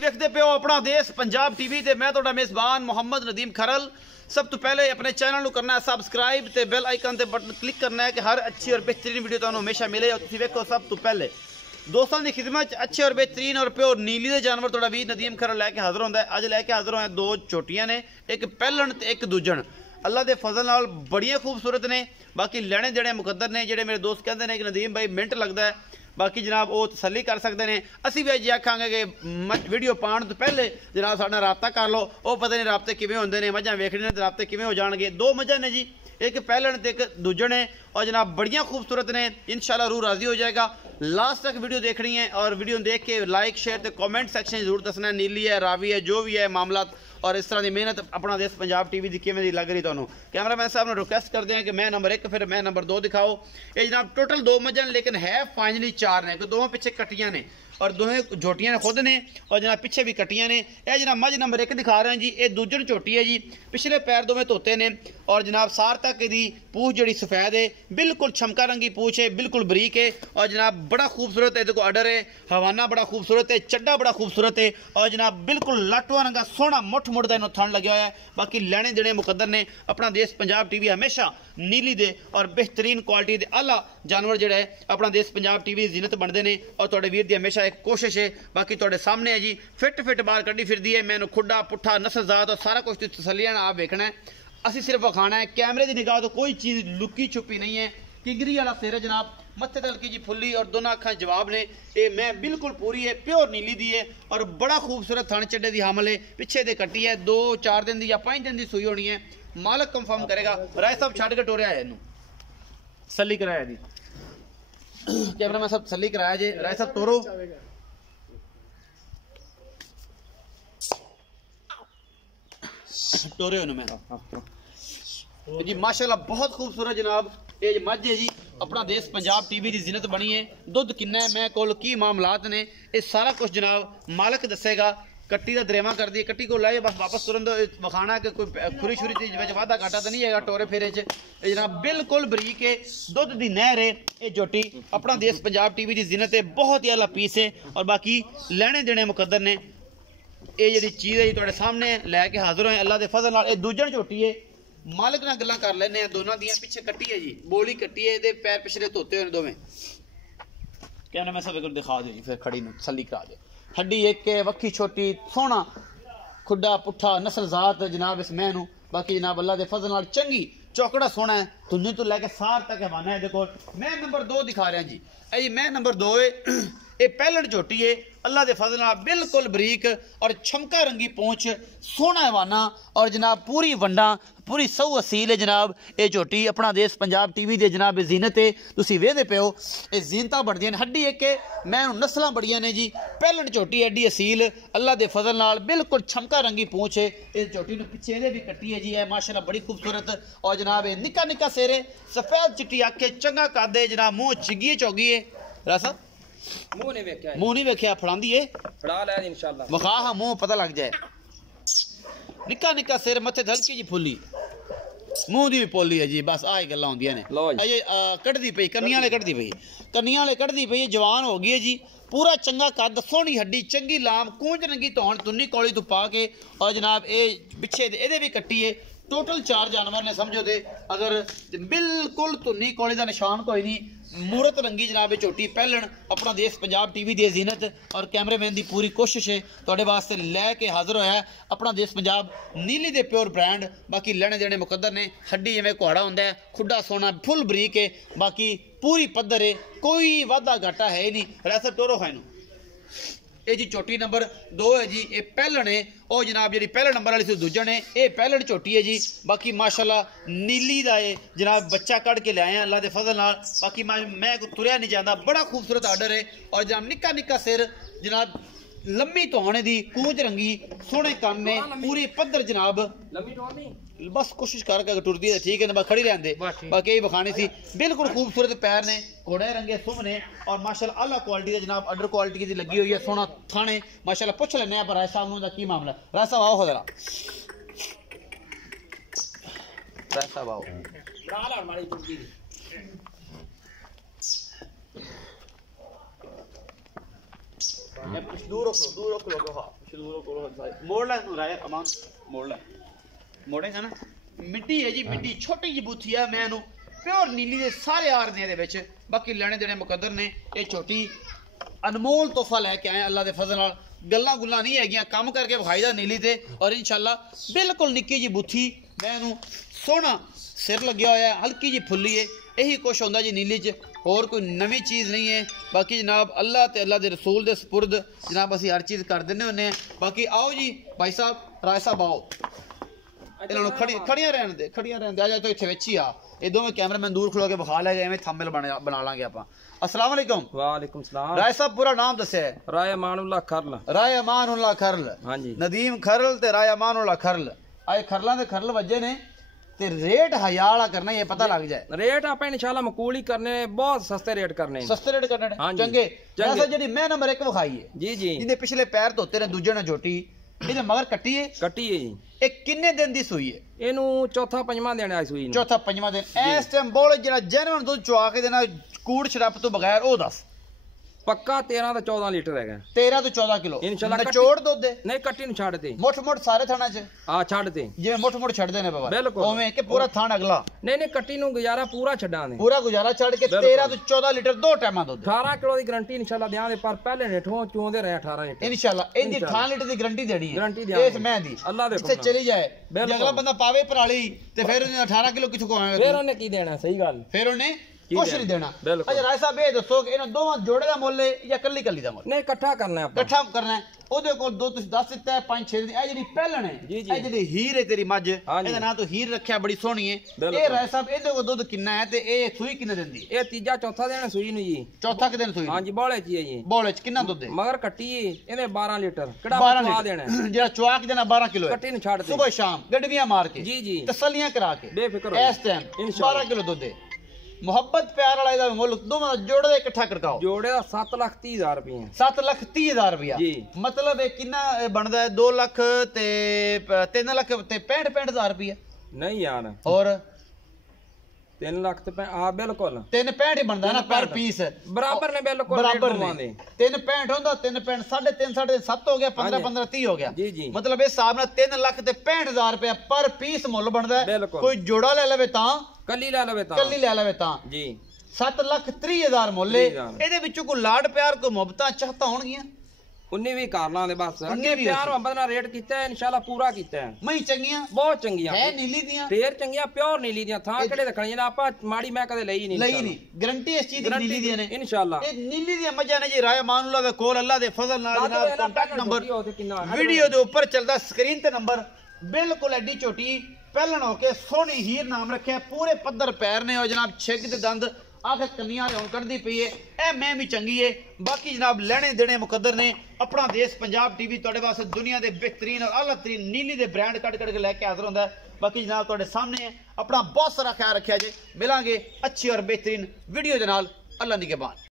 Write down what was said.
तुसीं वेखदे पे हो अपना देश पंजाब टीवी ते मैं तुहाडा मेज़बान मोहम्मद नदीम खरल। सब तो पहले अपने चैनल को करना है सबसक्राइब ते बेल आइकन ते बटन क्लिक करना है कि हर अच्छी और बेहतरीन वीडियो तुहानूं हमेशा मिले। और तुसीं वेखो सब तो पहले दोस्तों की खिदमत अच्छे और बेहतरीन और प्योर नीली दे जानवर तुहाडा वीर नदीम खरल लैके हाजिर होंदा है। अज लैके हाजिर होया दो झोटियां ने, एक पैहलन ते एक दूजन। अल्लाह के फजल नाल बड़ियां खूबसूरत ने। बाकी लैने देने मुकद्दर ने। जेडे मेरे दोस्त कहते हैं कि नदीम भाई मिनट लगता है, बाकी जनाब वो तसली कर सकते हैं। असी भी अज आखांगे कि वीडियो पाने तो पहले जनाब साडे नाल राबता कर लो। वो पता नहीं राबते किवें होंदे ने, मझां वेखने ने तो राबते किवें हो जाणगे। दो मझां ने जी, एक पैहलन ते एक दूजन है और जनाब बड़ियां खूबसूरत ने। इंशाल्लाह रूह राजी हो जाएगा। लास्ट तक वीडियो देखनी है और वीडियो देख के लाइक शेयर तो कमेंट सेक्शन जरूर दसना है नीली है रावी है जो भी है मामला और इस तरह की मेहनत अपना देश पंजाब टीवी की किवें दी लग रही। तुहानूं कैमरामैन साहब ने रिक्वेस्ट करते हैं कि मैं नंबर 1 फिर मैं नंबर 2 दिखाओ। ये जनाब टोटल दो मझां लेकिन है फाइनली 4 ने, दोवें पिछे कट्टियां ने और दोवें झोटियां ने खुद ने और जनाब पिछे भी कट्टियां ने। यह जनाब मझ नंबर 1 दिखा रहे हैं जी, ये दूजन झोटी है जी। पिछले पैर दोवें धोते ने और जनाब सार तक की पूछ जी सफेद है, बिल्कुल छमका रंगी पूछ है, बिल्कुल बरीक है और जनाब बड़ा खूबसूरत है। देखो अडर है, हवाना बड़ा खूबसूरत है, चड्डा बड़ा खूबसूरत है और जनाब बिल्कुल लाटवा रंगा सोहना मुठ मुड़दा इन्हों थन लगे हुआ है। बाकी लैने देने मुकद्दर ने। अपना देश पंजाब टीवी हमेशा नीली दे और बेहतरीन क्वालिटी दे आला जानवर जोड़ा है अपना देश पंजाब टीवी जीनत बनते हैं और तुहाडे वीर दी हमेशा एक कोशिश है। बाकी तुहाडे सामने है जी, फिट बाल कड्डी फिरदी है। मैनू खुडा पुट्ठा नस्लजात और सारा कुछ तसलियां आप वेखना है। असी सिर्फ विखाना है, कैमरे की निगाह तो कोई चीज़ लुकी छुपी नहीं है। किंगरी वाला सिर है जनाब, मत्थे तलकी जी फुल्ली और दोनों अखां जवाब ने। ये मैं बिल्कुल पूरी है, प्योर नीली दी है और बड़ा खूबसूरत थन चड्डे की हमल है। पिछे दे कट्टी है, 2-4 दिन की या 5 दिन की सूई होनी है। मालक कंफर्म करेगा। राय साहब छड़ के टोरिया है, तसली कराया जी। कैमरा मैं सब तसली कराया जी। राय साहब तोरो टोरे हो मैं जी। माशाल्लाह बहुत खूबसूरत जनाब ये मझ है जी। अपना देश पंजाब टीवी की जिनत बनी है। दुध किन्ना है, मैं कोल की मामलात ने, ये सारा कुछ जनाब मालक दसेगा। कट्टी का दरेवा कर दी, कट्टी को लाए बस वापस तुरंत विखाना कि कोई खुरी शुरी चीज वाधा घाटा तो नहीं है टोरे फेरे च। जनाब बिल्कुल बरीक है, दुध की नहर है। ये झोटी अपना देश पंजाब टीवी की जिनत है, बहुत ही आला पीस है और बाकी लैने देने मुकद्दर ने। ये जी चीज़ है जी तुहाडे सामने लैके हाजिर होए अल्लाह के फजल नाल। दूजन झोटी है, मालिक नाल गल्लां कर लैने दोनों दियां। पिछे कट्टी है जी, बोली कट्टी है, ये पैर पिछले धोते हुए दोवें। कहना मैं सब दिखा दो जी, फिर खड़ी नूं तसल्ली करा दो। हड्डी एक है, वक्खी छोटी, सोहना खुडा पुट्ठा नस्लजात जनाब इस मैनू। बाकी जनाब अल्लाह के फजल नाल चंगी चौकड़ा सोना है, धुन्नी तो लैके सार तक हवाना है। देखो मैं नंबर 2 दिखा रहा जी। अजी मैं नंबर 2 है, ये पैहलन झोटी है अल्लाह के फजल नाल बिल्कुल बरीक और छमका रंगी पूंछ, सोहना हवाना और जनाब पूरी वंडा पूरी सौ असील है जनाब। ये झोटी अपना देश पंजाब टीवी दे जनाब जीनत है। तुसीं वेखदे पे हो ये जीनतां बनदियां ने। हड्डी एक है, मैं नस्लां बड़ियां ने जी। पैहलन झोटी एडी असील अल्लाह के फजल नाल बिल्कुल छमका रंगी पूंछ है। इस झोटी नूं पिछे इहदे भी कट्टी है जी, है माशाल्लाह बड़ी खूबसूरत और जनाब ये निक्का निक्का सिर है, सफेद चिट्टी अख है, चंगा कद है जनाब, मुँह चिगी चौगी है। रासा मुंह नहीं वेख्या, फड़ांदी है, फड़ा लै इंशाल्लाह वखा हाँ मुंह पता लग जाए। निक्का निक्का सिर, मत्थे हल्की जी फुल्ली, मुंह दी भी पोली है जी। बस आही गल्लां होंदियां ने। अजे कढ़दी पई कन्नियां वाले कढ़दी पई, कन्नियां वाले कढ़दी पई, जवान हो गई है जी। पूरा चंगा कद, सोहनी हड्डी, चंगी लाम, कूंज रंगी धौन, तुन्नी कौली तो पा के और जनाब ये पिछे ये भी कट्टी है। टोटल 4 जानवर ने समझो दे। अगर बिल्कुल तुन्नी कौली का निशान कोई नहीं, मूरत रंगी जनाब झोटी पैहलन अपना देश पंजाब टीवी की जीनत और कैमरेमैन की पूरी कोशिश है तुहाडे वास्ते लैके हाजिर होया है अपना देश पंजाब नीली दे प्योर ब्रांड। बाकी लेने देने मुकद्दर ने। हड्डी जिवें घोड़ा होंदा है, खुडा सोना फुल बरीक है, बाकी पूरी पद्धर है, कोई वाधा घाटा है ही नहीं। रैसा टोरो है नूं ये जी झोटी नंबर 2 है जी। ये पैहलन है और जनाब जी पैहले नंबर वाली सी दूजन है। ये पैहलन झोटी है जी। बाकी माशाल्लाह नीली दा है जनाब, बच्चा कढ़ के ले आए हैं अल्लाह के फजल नाल। बाकी मैं तुरया नहीं जाता, बड़ा खूबसूरत आर्डर है और जनाब निक्का निक्का सिर जनाब, लम्मी धौने दी, कूंज रंगी, सोहने कन ने, पूरी पद्धर जनाब। लम्मी धौन नहीं बस कोशिश कर टुरदी है ठीक है ना, बस खड़ी रहन दे। बाकी यही बखानी सी। बिल्कुल खूबसूरत पैर ने, घोड़े रंगे सुभ ने और माशाल्लाह आला क्वालिटी है जनाब, अडर क्वालिटी की लगी हुई है। सोहना थाने माशाल्लाह। पुछ लेने पर राय साहब की मामला। राय साहब आओ जरा, राय साहब आओ। दूर रख लो हाँ दूर मोड़ ला तू राय अमान मोड़ ला मोड़ेगा ना मिट्टी है जी मिट्टी छोटी जी बूथी है मैं प्योर नीली दे सारे आर ने दे विच बाकी लेने देने मुकद्दर ने ये छोटी अनमोल तोहफा लैके आए अल्लाह दे फजल नाल गल्लां गुल्लां नहीं हैगियां काम करके विखाई दा नीली ते और इंशाल्लाह बिल्कुल निक्की जी बूथी मैं सोहना सिर लग्या होया हल्की जी फुल्ली है यही कुछ होंदा जी नीली च और कोई नवी चीज़ नहीं है बाकी जनाब अल्लाह ते अल्लाह दे रसूल दे सपुर्द जनाब असी हर चीज़ कर देने होने बाकी आओ जी भाई साहब राय साहब आओ इन्होंने खड़ियां रहने दे आ जाए तो इत्थे विच ही आ ये दोवें कैमरामैन दूर खलो के विखा ले गए थंबनेल बना लांगे आपां अस्सलाम वालेकुम वालेकुम सलाम राय साहब पूरा नाम दस्या है राय अमानुल्लाह खरल राय अमानुल्लाह खरल हां जी नदीम खरल ते राय अमानुल्लाह खरल आए खरलां दे खरल वजे ने ते रेट हया वाला करना ये पता लग जाए रेट आप इंशाल्लाह मकूल ही करने बहुत सस्ते रेट करने चंगे जैसा जेडी मैं नंबर 1 विखाई है जी जी जिंदे पिछले पैर धोते ने दूजे ने झोटी ਇਹਦੇ ਮਗਰ ਕੱਟੀ ਹੈ ਜੀ ਇਹ ਕਿੰਨੇ ਦਿਨ ਦੀ ਸੂਈ ਹੈ ਇਹਨੂੰ ਚੌਥਾ ਪੰਜਵਾਂ ਦਿਨ ਆਈ ਸੂਈ ਨੂੰ ਚੌਥਾ ਪੰਜਵਾਂ ਦਿਨ ਇਸ ਟਾਈਮ ਬੋਲ ਜਿਹੜਾ ਜੈਨੂਨ ਦੁੱਧ ਚੁਆ ਕੇ ਦੇਣਾ ਕੂੜ ਛੜਪ ਤੋਂ ਬਗੈਰ ਉਹ ਦੱਸ पक्का 13 ਤੋਂ 14 ਲੀਟਰ ਹੈਗਾ 13 ਤੋਂ 14 ਕਿਲੋ ਇੰਸ਼ਾਅੱਲਾ ਨਿਚੋੜ ਦੁੱਧ ਦੇ ਨਹੀਂ ਕੱਟੀ ਨੂੰ ਛੱਡ ਦੇ ਮੁੱਠ ਸਾਰੇ ਥਾਣਾ ਚ ਆ ਛੱਡ ਦੇ ਜਿਵੇਂ ਮੁੱਠ ਛੱਡਦੇ ਨੇ ਬਾਬਾ ਬਿਲਕੁਲ ਉਵੇਂ ਕਿ ਪੂਰਾ ਥਾਣ ਅਗਲਾ ਨਹੀਂ ਕੱਟੀ ਨੂੰ ਗੁਜ਼ਾਰਾ ਪੂਰਾ ਛੱਡਾਂ ਦੇ ਪੂਰਾ ਗੁਜ਼ਾਰਾ ਛੱਡ ਕੇ 13 ਤੋਂ 14 ਲੀਟਰ ਦੋ ਟਾਈਮਾਂ ਦੁੱਧ 18 ਕਿਲੋ ਦੀ ਗਾਰੰਟੀ ਇੰਸ਼ਾਅੱਲਾ ਦਿਆਂਗੇ ਪਰ ਪਹਿਲੇ ਨੇਠੋਂ ਚੋਂਦੇ ਰਹੇ 18 ਲੀਟਰ ਇੰਸ਼ਾਅੱਲਾ ਇਹਦੀ 18 ਲੀਟਰ ਦੀ ਗਾਰੰਟੀ ਦੇਣੀ ਹੈ ਗਾਰੰਟੀ ਇਸ ਮੈਂ ਦੀ ਅੱਲਾ ਦੇ ਜਿੱਥੇ ਚਲੀ ਜਾਏ ਜੇ ਅਗਲਾ ਬੰਦਾ ਪਾਵੇ ਪਰਾਲੀ ਤੇ ਫਿਰ ਉਹਨੇ 18 ਕਿਲੋ ਕਿੱਥੋਂ ਆਏਗਾ ਫਿਰ ਉਹਨੇ ਕੀ ਦੇਣਾ ਸਹੀ ਗੱਲ ਫਿਰ ਉਹਨੇ कुछ नहीं देना अच्छा राय साहब ये दसो कि इन दोवां जोड़े दा मुੱਲ या कल्ली कल्ली दा मुੱਲ नहीं इकट्ठा करना है इकट्ठा करना है ओदे कोल दो तुसी दस दिता है 5-6 दी ए जेडी पहलन है ए जेडी हीर है तेरी मज एदा नाम तो हीर रखया बड़ी सोहनी है ए राय साहब एदे को दूध कितना है ते ए सूई किने दिंदी ए तीजा चौथा दिन सूई नु जी चौथा के दिन सूई हां जी बोले ची है जी बोले च कितना दूध है मगर कट्टी एने 12 लीटर केड़ा चवा देना जेड़ा चवाक देना 12 किलो कट्टी नु छाड़ दे सुबह शाम गडवियां मार के जी जी तसल्लियां करा के बेफिक्र इस टाइम 12 किलो दूध है मुहब्बत प्यार वाला ਇਹਦਾ ਮੁੱਲ ਦੋਵਾਂ ਦਾ ਜੋੜੇ ਦਾ ਇਕੱਠਾ ਕਰਕਾਓ ਜੋੜੇ ਦਾ 7,30,000 ਰੁਪਏ 7,30,000 ਰੁਪਏ ਜੀ ਮਤਲਬ ਇਹ ਕਿੰਨਾ ਬਣਦਾ ਹੈ 2 ਲੱਖ ਤੇ 3 ਲੱਖ ਤੇ 65,000 ਰੁਪਏ ਨਹੀਂ ਯਾਰ ਹੋਰ 3 ਲੱਖ ਤੇ ਆ ਬਿਲਕੁਲ 365 ਹੀ ਬਣਦਾ ਨਾ ਪਰ ਪੀਸ ਬਰਾਬਰ ਨੇ ਬਿਲਕੁਲ ਬਰਾਬਰ ਨੇ 365 ਹੁੰਦਾ 365 3.5 7 ਹੋ ਗਿਆ 15 15 30 ਹੋ ਗਿਆ ਮਤਲਬ ਇਸ ਹਿਸਾਬ ਨਾਲ 3 ਲੱਖ ਤੇ 65,000 ਰੁਪਏ ਪਰ ਪੀਸ ਮੁੱਲ ਬਣਦਾ ਕੋਈ ਜੋੜਾ ਲੈ ਲਵੇ ਤਾਂ ਕੱਲੀ ਲੈ ਲਵੇ ਤਾਂ ਜੀ 7,30,000 ਮੁੱਲ ਇਹਦੇ ਵਿੱਚੋਂ ਕੋਈ ਲਾਡ ਪਿਆਰ ਕੋਈ ਮੁਹੱਬਤਾਂ ਚਾਹਤਾ ਹੋਣਗੀਆਂ 19 ਵੀ ਕਰ ਲਾਂਦੇ ਬਸ ਅੱਗੇ ਪਿਆਰ ਮੁਹੱਬਤ ਨਾਲ ਰੇਟ ਕੀਤਾ ਹੈ ਇਨਸ਼ਾਅੱਲਾ ਪੂਰਾ ਕੀਤਾ ਹੈ ਮੈਂ ਚੰਗੀਆਂ ਬਹੁਤ ਚੰਗੀਆਂ ਹੈ ਨੀਲੀ ਦੀਆਂ ਫੇਰ ਚੰਗੀਆਂ ਪਿਓਰ ਨੀਲੀ ਦੀਆਂ ਥਾਂ ਕਿਹੜੇ ਰੱਖਣੀਆਂ ਨੇ ਆਪਾਂ ਮਾੜੀ ਮੈਂ ਕਦੇ ਲਈ ਨਹੀਂ ਗਾਰੰਟੀ ਇਸ ਚੀਜ਼ ਦੀ ਨੀਲੀ ਦੀਆਂ ਨੇ ਇਨਸ਼ਾਅੱਲਾ ਇਹ ਨੀਲੀ ਦੀਆਂ ਮੱਝਾਂ ਨੇ ਜੀ ਰਾਏ ਮਾਨੂਲਾ ਦੇ ਕੋਲ ਅੱਲਾ ਦੇ ਫਜ਼ਲ ਨਾਲ ਜਨਾਬ ਕੰਟੈਕਟ ਨੰਬਰ ਵੀਡੀਓ ਦੇ ਉੱਪਰ ਚੱਲਦਾ ਸਕਰੀਨ ਤੇ ਨੰਬਰ ਬਿਲਕੁਲ ਐਡੀ ਛੋਟੀ ਪਹਿਲਣ ਹੋ ਕੇ ਸੋਹਣੀ ਹੀਰ ਨਾਮ ਰੱਖਿਆ ਪੂਰੇ ਪੱਧਰ ਪੈਰ ਨੇ ਉਹ ਜਨਾਬ ਛਿੱਗ ਦੇ ਦੰਦ आखे कन्या हुण कढ़दी पई है ए मैं भी चंगी है बाकी जनाब लेने देने मुकद्दर ने अपना देश पंजाब टीवी तुहाडे वास्ते दुनिया दे बेहतरीन और आला तरीन नीली दे ब्रांड कट के लैके हाजिर होंदा है बाकी जनाब तुहाडे सामने है अपना बहुत सारा ख्याल रखिया जे मिलांगे अच्छी और बेहतरीन वीडियो दे नाल अल्लाह निगहबान।